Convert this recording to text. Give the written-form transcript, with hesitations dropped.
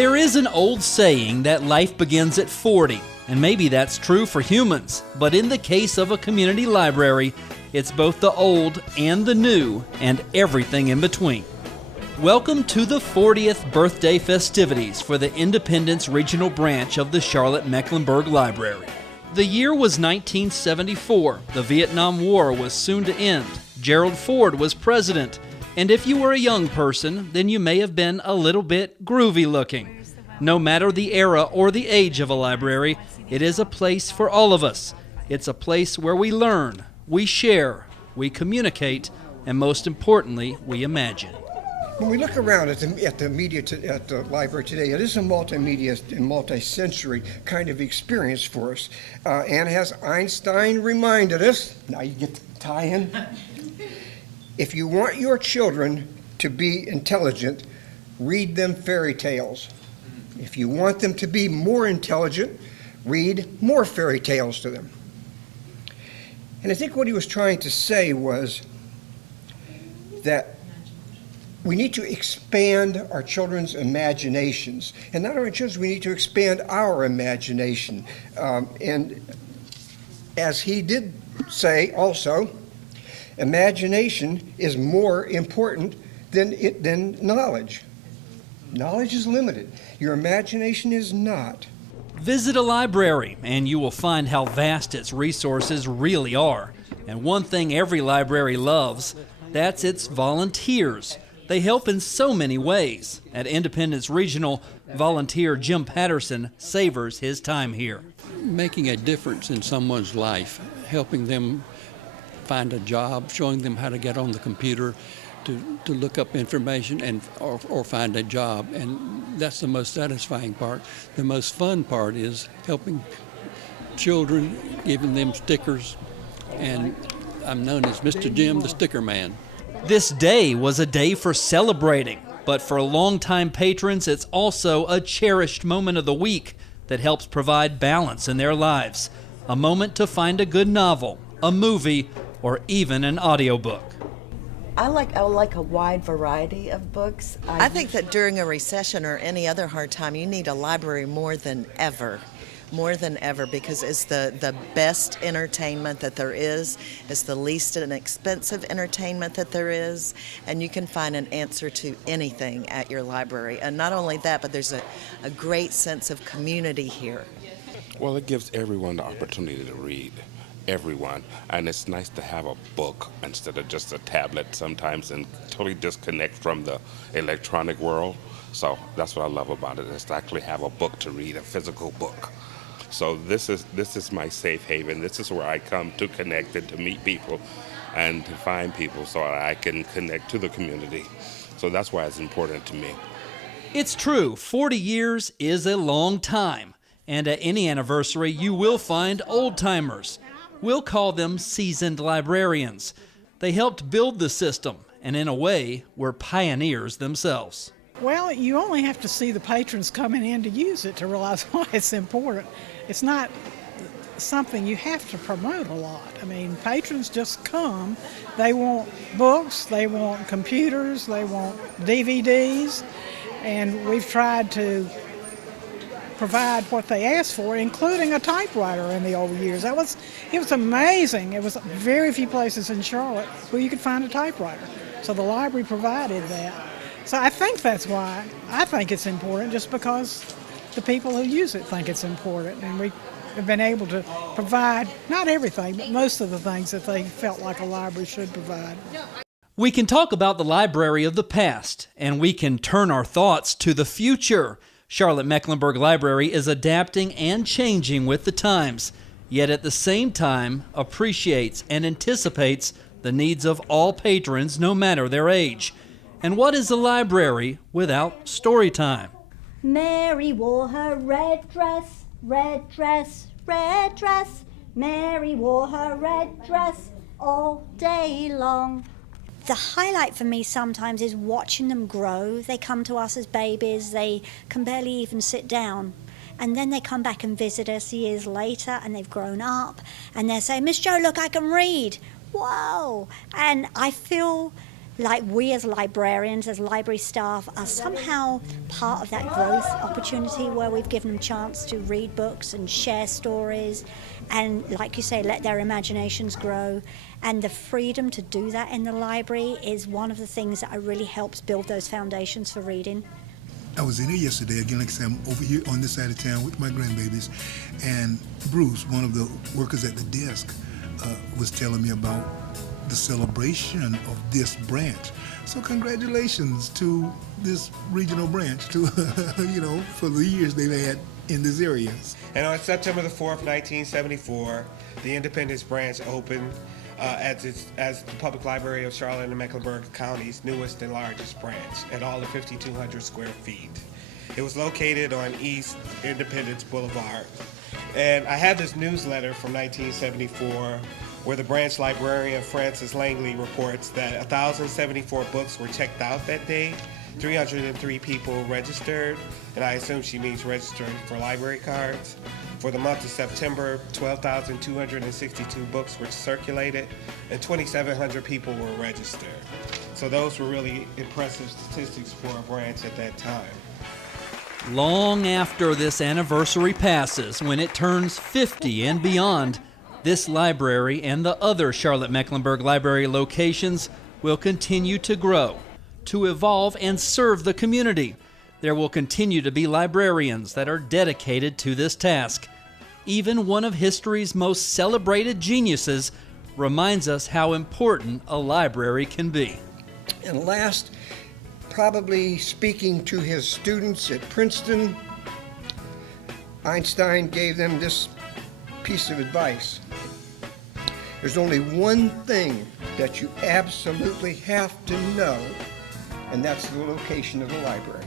There is an old saying that life begins at 40, and maybe that's true for humans, but in the case of a community library, it's both the old and the new, and everything in between. Welcome to the 40th birthday festivities for the Independence Regional Branch of the Charlotte Mecklenburg Library. The year was 1974. The Vietnam War was soon to end. Gerald Ford was president. And if you were a young person, then you may have been a little bit groovy looking. No matter the era or the age of a library, it is a place for all of us. It's a place where we learn, we share, we communicate, and most importantly, we imagine. When we look around at the library today, it is a multimedia and multi-sensory kind of experience for us. And as Einstein reminded us, now you get the tie-in. If you want your children to be intelligent, read them fairy tales. If you want them to be more intelligent, read more fairy tales to them. And I think what he was trying to say was that we need to expand our children's imaginations. And not only children, we need to expand our imagination. And as he did say also, imagination is more important than knowledge. Knowledge is limited. Your imagination is not. Visit a library and you will find how vast its resources really are. And one thing every library loves, that's its volunteers. They help in so many ways. At Independence Regional, volunteer Jim Patterson savors his time here. Making a difference in someone's life, helping them find a job, showing them how to get on the computer to look up information or find a job. And that's the most satisfying part. The most fun part is helping children, giving them stickers, and I'm known as Mr. Jim the Sticker Man. This day was a day for celebrating, but for longtime patrons, it's also a cherished moment of the week that helps provide balance in their lives. A moment to find a good novel, a movie, or even an audiobook. I like a wide variety of books. I think that during a recession or any other hard time, you need a library more than ever, because it's the best entertainment that there is. It's the least inexpensive entertainment that there is, and you can find an answer to anything at your library. And not only that, but there's a great sense of community here. Well, it gives everyone the opportunity to read. Everyone, and it's nice to have a book instead of just a tablet sometimes, and totally disconnect from the electronic world. So that's what I love about it, is to actually have a book to read, a physical book. So this is my safe haven. This is where I come to connect and to meet people and to find people so I can connect to the community. So that's why it's important to me. It's true, 40 years is a long time, and at any anniversary you will find old-timers. We'll call them seasoned librarians. They helped build the system, and in a way, were pioneers themselves. Well, you only have to see the patrons coming in to use it to realize why it's important. It's not something you have to promote a lot. I mean, patrons just come. They want books, they want computers, they want DVDs, and we've tried to provide what they asked for, including a typewriter in the old years. It was amazing. It was very few places in Charlotte where you could find a typewriter. So the library provided that. So I think that's why I think it's important, just because the people who use it think it's important. And we have been able to provide, not everything, but most of the things that they felt like a library should provide. We can talk about the library of the past, and we can turn our thoughts to the future. Charlotte Mecklenburg Library is adapting and changing with the times, yet at the same time appreciates and anticipates the needs of all patrons, no matter their age. And what is a library without story time? Mary wore her red dress, red dress, red dress. Mary wore her red dress all day long. The highlight for me sometimes is watching them grow. They come to us as babies, they can barely even sit down. And then they come back and visit us years later and they've grown up and they say, Miss Jo, look, I can read. Whoa! And I feel like we as librarians, as library staff, are somehow part of that growth opportunity where we've given them a chance to read books and share stories and, like you say, let their imaginations grow. And the freedom to do that in the library is one of the things that really helps build those foundations for reading. I was in here yesterday, again, like I said, I'm over here on this side of town with my grandbabies, and Bruce, one of the workers at the desk, was telling me about the celebration of this branch. So congratulations to this regional branch, to for the years they've had in this area. And on September the 4th, 1974, the Independence Branch opened as the Public Library of Charlotte and Mecklenburg County's newest and largest branch at all of 5,200 square feet. It was located on East Independence Boulevard. And I have this newsletter from 1974 where the branch librarian Francis Langley reports that 1,074 books were checked out that day, 303 people registered, and I assume she means registered for library cards. For the month of September, 12,262 books were circulated, and 2,700 people were registered. So those were really impressive statistics for a branch at that time. Long after this anniversary passes, when it turns 50 and beyond, this library and the other Charlotte Mecklenburg Library locations will continue to grow, to evolve and serve the community. There will continue to be librarians that are dedicated to this task. Even one of history's most celebrated geniuses reminds us how important a library can be. And last, probably speaking to his students at Princeton, Einstein gave them this piece of advice. There's only one thing that you absolutely have to know, and that's the location of the library.